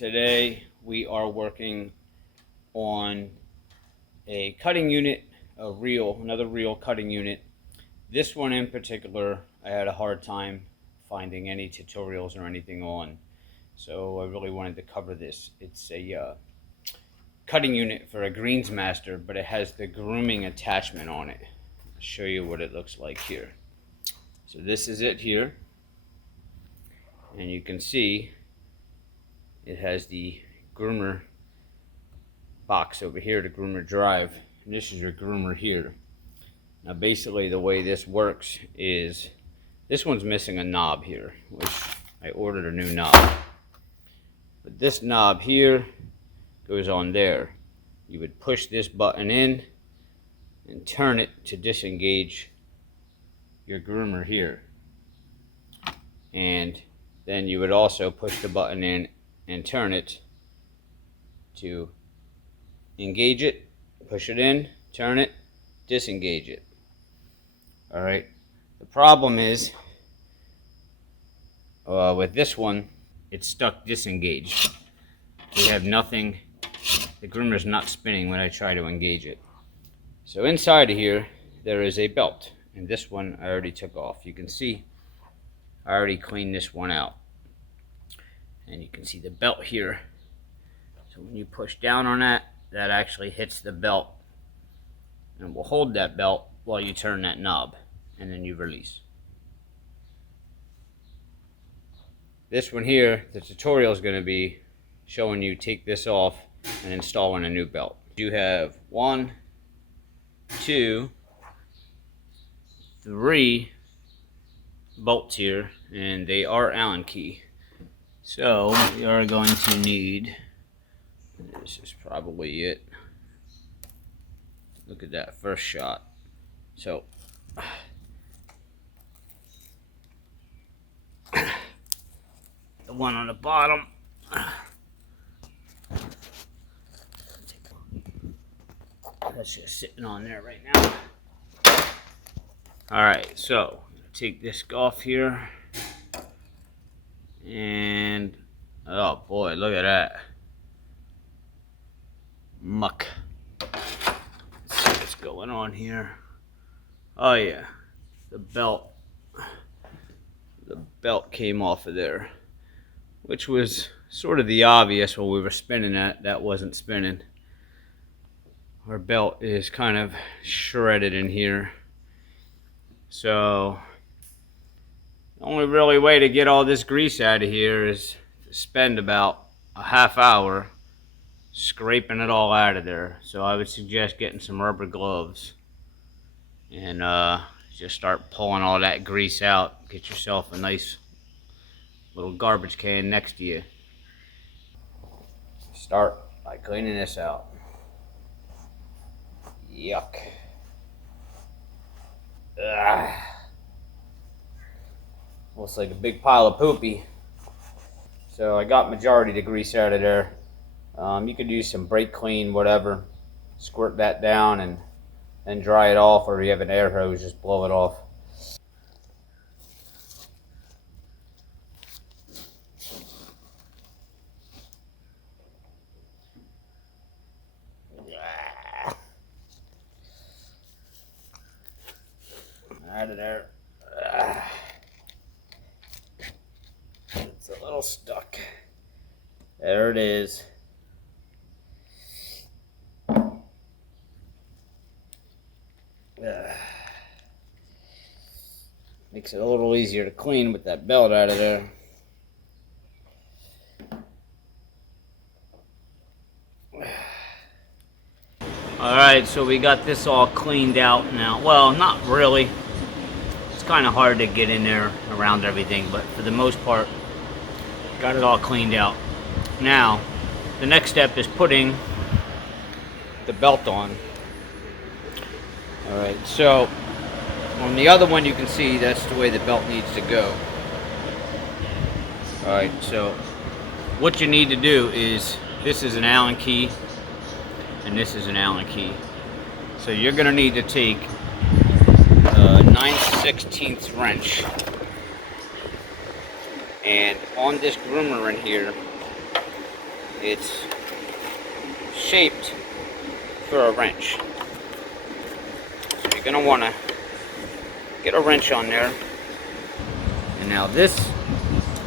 Today we are working on a cutting unit, another reel cutting unit. This one in particular, I had a hard time finding any tutorials or anything on, so I really wanted to cover this. It's a cutting unit for a Greensmaster, but it has the grooming attachment on it. I'll show you what it looks like here. So this is it here, and you can see it has the groomer box over here, the groomer drive, and this is your groomer here. Now basically the way this works is this one's missing a knob here, which I ordered a new knob, but this knob here goes on there. You would push this button in and turn it to disengage your groomer here, and then you would also push the button in and turn it to engage it, push it in, turn it, disengage it. Alright, the problem is with this one, it's stuck disengaged. We have nothing, the groomer's not spinning when I try to engage it. So inside of here, there is a belt, and this one I already took off. You can see I already cleaned this one out. And you can see the belt here. So when you push down on that, that actually hits the belt and will hold that belt while you turn that knob, and then you release. This one here, the tutorial is going to be showing you take this off and installing a new belt. You have 1, 2, 3 bolts here, and they are Allen key. So we are going to need, this is probably it. Look at that first shot. So the one on the bottom, that's just sitting on there right now. Alright, so take this off here. And oh boy, look at that muck. Let's see what's going on here. Oh yeah, the belt came off of there, which was sort of the obvious when we were spinning that wasn't spinning. Our belt is kind of shredded in here, so the only really way to get all this grease out of here is to spend about a half hour scraping it all out of there. So I would suggest getting some rubber gloves and just start pulling all that grease out. Get yourself a nice little garbage can next to you. Start by cleaning this out. Yuck. Ugh. Looks like a big pile of poopy. So I got majority of the grease out of there. You could use some brake clean, whatever. Squirt that down and then dry it off, or if you have an air hose, just blow it off. Out of there. It's a little stuck. There it is. Makes it a little easier to clean with that belt out of there. Alright, so we got this all cleaned out now. Well, not really. It's kind of hard to get in there around everything, but for the most part, got it all cleaned out. Now, the next step is putting the belt on. Alright, so on the other one you can see that's the way the belt needs to go. Alright, so what you need to do is, this is an Allen key and this is an Allen key. So you're going to need to take a 9/16 wrench, and on this groomer in here it's shaped for a wrench. So you're going to want to get a wrench on there. And now this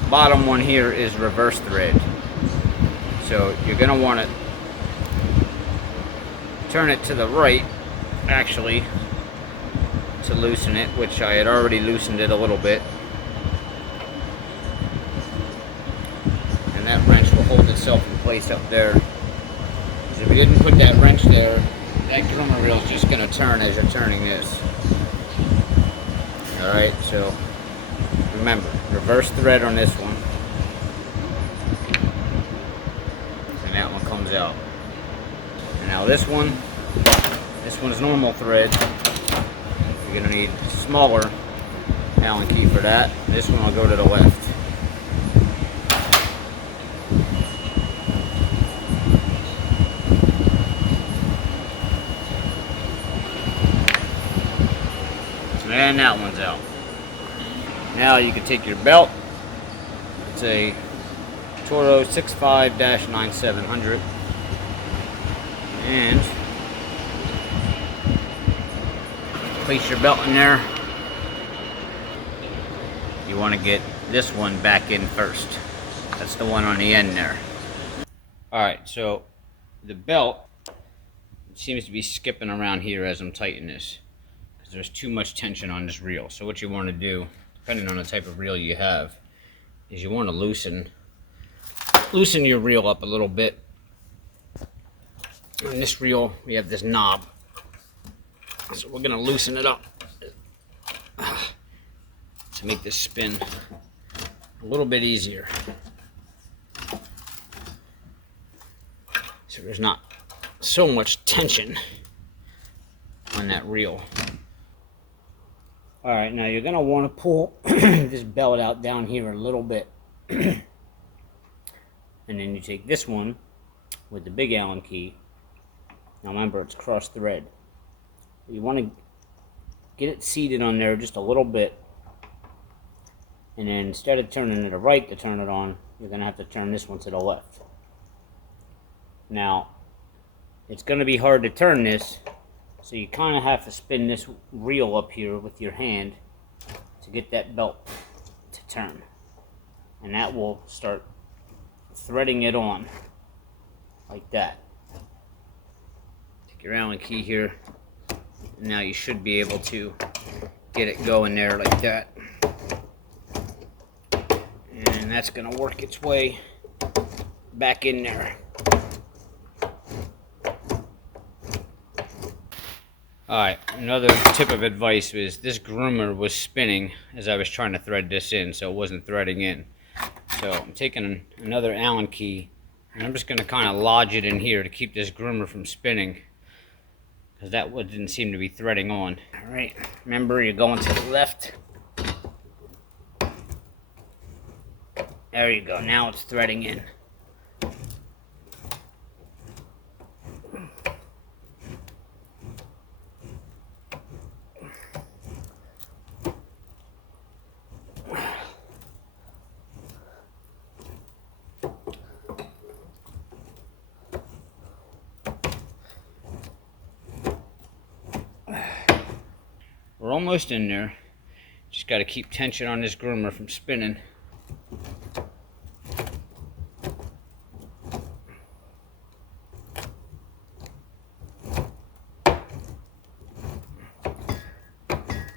bottom one here is reverse thread. So you're going to want to turn it to the right, actually, to loosen it, which I had already loosened it a little bit. And that wrench will hold itself in place up there. Because if you didn't put that wrench there, that groomer reel is just going to turn as you're turning this. Alright, so remember, reverse thread on this one. And that one comes out. And now this one's normal thread. You're going to need smaller Allen key for that. This one will go to the left. And that one's out. Now you can take your belt. It's a Toro 65-9700. And place your belt in there. You want to get this one back in first. That's the one on the end there. Alright, so the belt seems to be skipping around here as I'm tightening this. There's too much tension on this reel. So what you want to do, depending on the type of reel you have, is you want to loosen your reel up a little bit. On this reel, we have this knob. So we're going to loosen it up to make this spin a little bit easier. So there's not so much tension on that reel. Alright, now you're going to want to pull this belt out down here a little bit. And then you take this one with the big Allen key. Now remember, it's cross thread. You want to get it seated on there just a little bit. And then instead of turning to the right to turn it on, you're going to have to turn this one to the left. Now, it's going to be hard to turn this. So you kind of have to spin this reel up here with your hand to get that belt to turn. And that will start threading it on like that. Take your Allen key here. And now you should be able to get it going there like that. And that's going to work its way back in there. Alright, another tip of advice is this groomer was spinning as I was trying to thread this in, so it wasn't threading in. So I'm taking another Allen key and I'm just going to kind of lodge it in here to keep this groomer from spinning, because that one didn't seem to be threading on. Alright, remember, you're going to the left. There you go, now it's threading in. We're almost in there. Just got to keep tension on this groomer from spinning.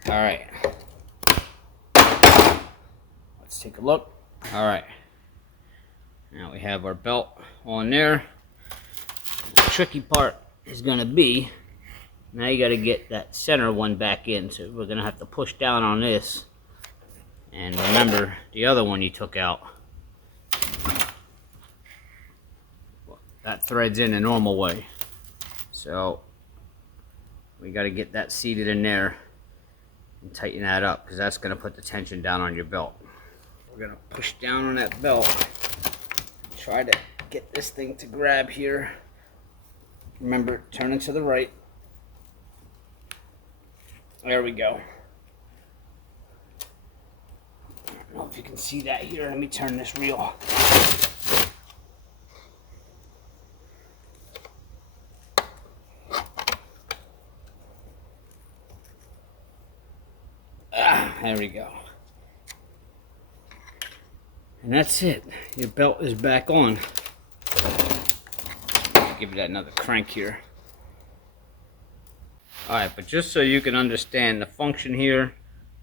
Alright. Let's take a look. Alright. Now we have our belt on there. The tricky part is going to be, now you got to get that center one back in, so we're going to have to push down on this. And remember, the other one you took out, that threads in a normal way. So we got to get that seated in there and tighten that up, because that's going to put the tension down on your belt. We're going to push down on that belt. Try to get this thing to grab here. Remember, turn it to the right. There we go. I don't know if you can see that here. Let me turn this reel. There we go. And that's it. Your belt is back on. Give it another crank here. Alright, but just so you can understand the function here,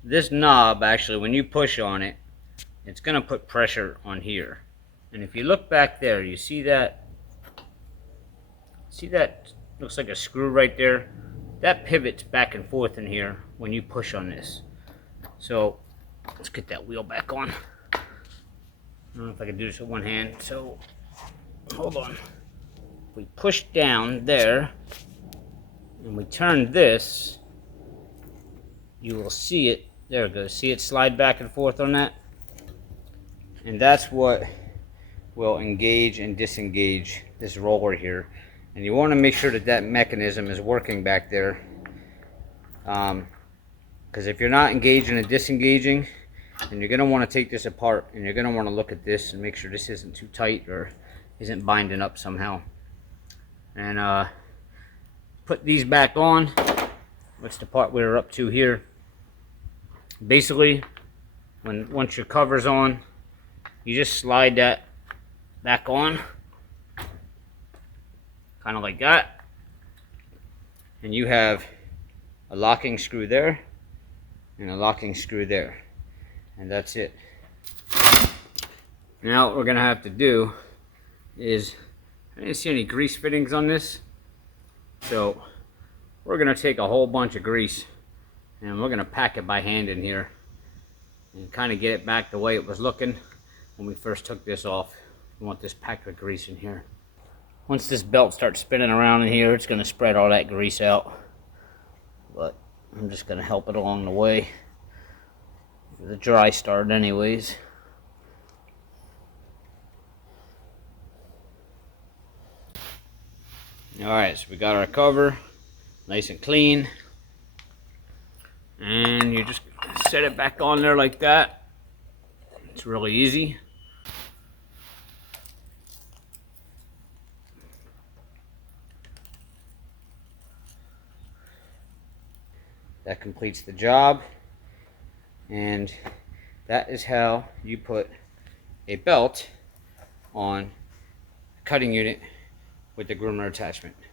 this knob actually, when you push on it, it's going to put pressure on here. And if you look back there, you see that? See that looks like a screw right there? That pivots back and forth in here when you push on this. So let's get that wheel back on. I don't know if I can do this with one hand, so hold on. We push down there and we turn this, you will see it. There it goes. See it slide back and forth on that? And that's what will engage and disengage this roller here. And you want to make sure that that mechanism is working back there. Because if you're not engaging and disengaging, then you're going to want to take this apart and you're going to want to look at this and make sure this isn't too tight or isn't binding up somehow. And put these back on. What's the part we're up to here? Basically, once your cover's on, you just slide that back on, kind of like that, and you have a locking screw there and a locking screw there, and that's it. Now what we're gonna have to do is, I didn't see any grease fittings on this, so we're gonna take a whole bunch of grease and we're gonna pack it by hand in here and kind of get it back the way it was looking when we first took this off. We want this packed with grease in here. Once this belt starts spinning around in here, it's gonna spread all that grease out, but I'm just gonna help it along the way. The dry start anyways. Alright, so we got our cover nice and clean, and you just set it back on there like that. It's really easy. That completes the job, and that is how you put a belt on a cutting unit with the groomer attachment.